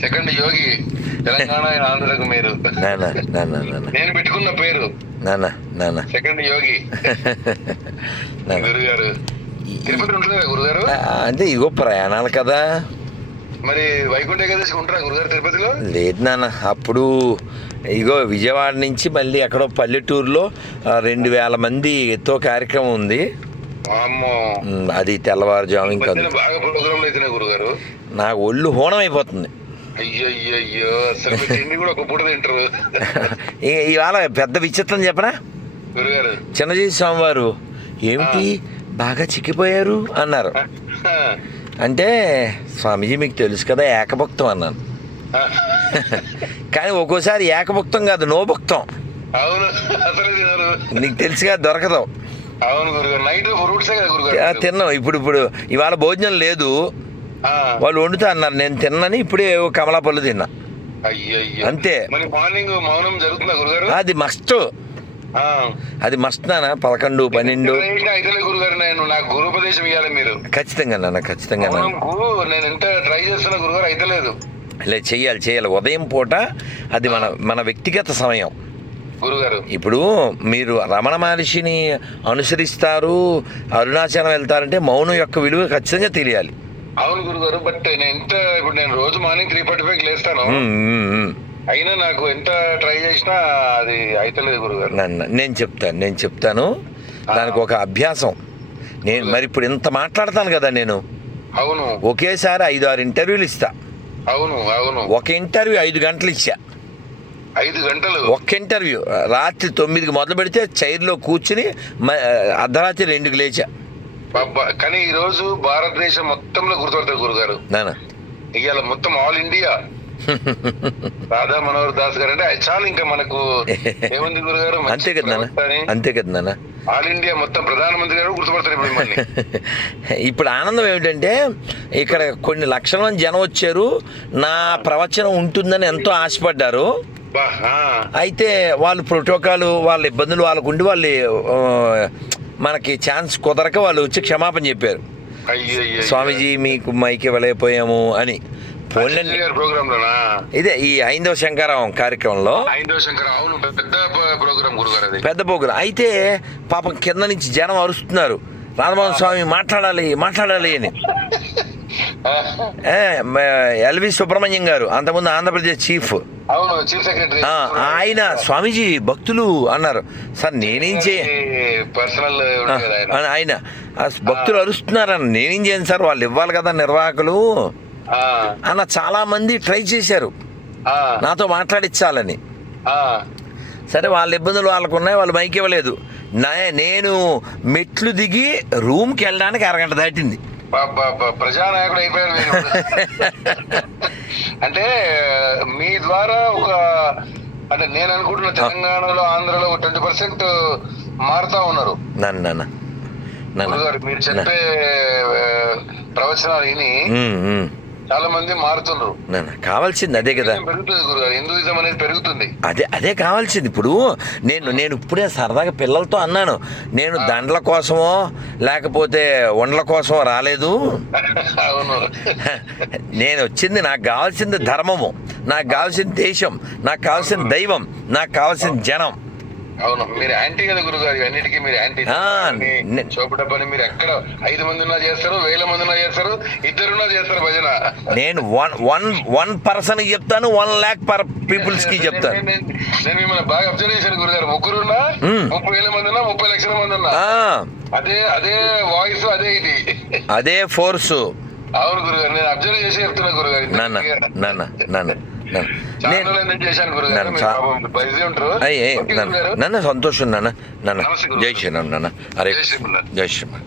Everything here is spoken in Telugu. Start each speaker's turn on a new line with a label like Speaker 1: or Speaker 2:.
Speaker 1: సెకండ్ యోగి తెలంగాణ ఆంధ్రకు మీరు. నేను పెట్టుకున్న పేరు. సెకండ్ యోగి. గురుగారు. తిరుపతి ఉంటుందా గురుగారు?
Speaker 2: ఆ, అంటే ఇగో ప్రయాణాలు కదా.
Speaker 1: మరి వైకుంఠ ఏకాదశి ఉంటారా గురుగారు తిరుపతిలో?
Speaker 2: లేదు నాన్న అప్పుడు ఇగో విజయవాడ నుంచి మళ్ళీ ఎక్కడో పల్లెటూరులో రెండు వేల మంది ఎత్తో కార్యక్రమం ఉంది. అది తెల్లవారుజాము ఇంకా నాకు ఒళ్ళు హోనం అయిపోతుంది.
Speaker 1: అయ్యో అసలు తిండి కూడా ఒక పూట తింటారు.
Speaker 2: ఇవాళ పెద్ద విచిత్రం చెప్పనా?
Speaker 1: గురుగారు.
Speaker 2: చిన్నజీ స్వామి వారు ఏమిటి బాగా చిక్కిపోయారు? అన్నారు. అంటే స్వామీజీ మీకు తెలుసు కదా ఏకభక్తం అన్నాను. కానీ ఒక్కోసారి ఏకభక్తం కాదు నోభక్తం. నీకు తెలుసుగా దొరకదు.
Speaker 1: కదా గురుగారు
Speaker 2: తిన్నాం. ఇప్పుడు ఇప్పుడు ఇవాళ భోజనం లేదు. వాళ్ళు వండుతా అన్నారు. నేను తిన్నాను ఇప్పుడే ఓ కమలా పళ్ళు తిన్నా. అంతే. అది మస్ట్. అది మస్ట్ నాన్న పదకొండు పన్నెండు. ఖచ్చితంగా నాన్న ఖచ్చితంగా నాన్న.
Speaker 1: మౌనంకు నేను ఎంత ట్రై చేస్తున్నా గురుగారు అయితలేదు.
Speaker 2: ఇలా చెయ్యాలి చేయాలి ఉదయం పూట అది మన మన వ్యక్తిగత సమయం.
Speaker 1: గురుగారు.
Speaker 2: ఇప్పుడు మీరు రమణ మహర్షిని అనుసరిస్తారు అరుణాచలం వెళ్తారంటే మౌనం యొక్క విలువ ఖచ్చితంగా తెలియాలి.
Speaker 1: అవును గురుగారు బట్ నేను ఎంత ఇప్పుడు నేను రోజు మార్నింగ్ త్రీ ఫార్టీ ఫైవ్ లేస్తాను. అయినా నాకు ఎంత ట్రై చేసినా అది అయితలేదు గురుగారు.
Speaker 2: నేను చెప్తాను నేను చెప్తాను. దానికి ఒక అభ్యాసం. నేను మరి ఇప్పుడు ఇంత మాట్లాడతాను కదా నేను.
Speaker 1: అవును.
Speaker 2: ఒకేసారి ఐదు ఆరు ఇంటర్వ్యూలు ఇస్తా.
Speaker 1: అవును అవును.
Speaker 2: ఒక ఇంటర్వ్యూ ఐదు గంటలు ఇచ్చా.
Speaker 1: ఐదు గంటలు?
Speaker 2: ఒక్క ఇంటర్వ్యూ. రాత్రి తొమ్మిదికి మొదలు పెడితే చైర్లో కూర్చుని అర్ధరాత్రి రెండుకి లేచా.
Speaker 1: కానీ ఈ రోజు భారతదేశం మొత్తంలో గుర్తుపడతారు గురుగారు. ఇవాళ మొత్తం ఆల్ ఇండియా. రాధా మనోహర్ దాస్ గారు అంటే చాలు ఇంకా మనకు ఏముంది గురుగారు?
Speaker 2: అంతే కదా. అంతే కదా నాన్న
Speaker 1: ఆల్ ఇండియా మొత్తం ప్రధానమంత్రి గారు గుర్తుపడతారు ఇప్పుడు
Speaker 2: ఇప్పుడు ఆనందం ఏమిటంటే ఇక్కడ కొన్ని లక్షల మంది జనం వచ్చారు. నా ప్రవచనం ఉంటుందని ఎంతో ఆశపడ్డారు. అయితే వాళ్ళు ప్రోటోకాల్ వాళ్ళ ఇబ్బందులు వాళ్ళకు ఉండి వాళ్ళు మనకి ఛాన్స్ కుదరక వాళ్ళు వచ్చి క్షమాపణ చెప్పారు. స్వామీజీ మీకు మైకి ఇవ్వలేకపోయాము అని ఇదే ఈ ఐదవ శంకరం కార్యక్రమంలో
Speaker 1: పెద్ద
Speaker 2: పోగురు అయితే పాపం కింద నుంచి జనం అరుస్తున్నారు. రాధమోహన్ స్వామి మాట్లాడాలి మాట్లాడాలి అని. ఎల్వి సుబ్రహ్మణ్యం గారు అంతకుముందు ఆంధ్రప్రదేశ్ చీఫ్. ఆయన స్వామీజీ భక్తులు అన్నారు. సార్ నేనేం చేయ
Speaker 1: పర్సనల్ ఆయన.
Speaker 2: భక్తులు అరుస్తున్నారన్న నేనేం చేయను సార్ వాళ్ళు ఇవ్వాలి కదా నిర్వాహకులు. అన్న చాలా మంది ట్రై చేశారు. నాతో మాట్లాడించాలని. సరే వాళ్ళ ఇబ్బందులు వాళ్ళకు ఉన్నాయి వాళ్ళు మైక్ ఇవ్వలేదు. నేను మెట్లు దిగి రూమ్కి వెళ్ళడానికి అరగంట దాటింది.
Speaker 1: ప్రజానాయకుడు అయిపోయారు మీరు అంటే మీ ద్వారా ఒక అంటే నేను అనుకుంటున్న తెలంగాణలో ఆంధ్రలో ఒక ట్వంటీ పర్సెంట్ మారుతా ఉన్నారు. మీరు చెప్పే ప్రవచనాలు విని. చాలా మంది మారుతున్నారు
Speaker 2: కావాల్సింది అదే కదా.
Speaker 1: పెరుగుతుంది గురుగారు? హిందూయిజం అనేది పెరుగుతుంది.
Speaker 2: అదే అదే కావాల్సింది. ఇప్పుడు నేను నేను ఇప్పుడే సరదాగా పిల్లలతో అన్నాను. నేను దండల కోసమో లేకపోతే వండల కోసమో రాలేదు. నేను వచ్చింది నాకు కావాల్సింది ధర్మము నాకు కావాల్సింది దేశం నాకు కావాల్సిన దైవం నాకు కావాల్సిన జనం.
Speaker 1: అవును. మీరు యాంటీ కదా గురుగారు అన్నిటికీ మీరు యాంటీ. చోపట పని మీరు ఎక్కడ ఐదు మంది ఉన్నా చేస్తారు వేల మంది ఉన్నా చేస్తారు ఇద్దరున్నా చేస్తారు భజన.
Speaker 2: నేను వన్ వన్ వన్ పర్సన్కి చెప్తాను వన్ ల్యాక్ పర్ పీపుల్స్కి చెప్తాను.
Speaker 1: నేను- మిమ్మల్ని బాగా అబ్జర్వ్ చేశాను గురుగారు. ముగ్గురు ఉన్నా
Speaker 2: మ్మ్.
Speaker 1: ముప్పై వేల మంది ఉన్నా ముప్పై లక్షల మంది ఉన్నా అదే అదే వాయిస్ అదే ఇది.
Speaker 2: అదే ఫోర్సు
Speaker 1: అవును గురుగారు నేను అబ్జర్వ్ చేసి చెప్తున్నా గురుగారు.
Speaker 2: నాన్న నాన్న నాన్న. నాన్న. సంతోషం నాన్న నాన్న. జై శ్రీరామ్ నాన్న. అరే. జై శ్రీరామ్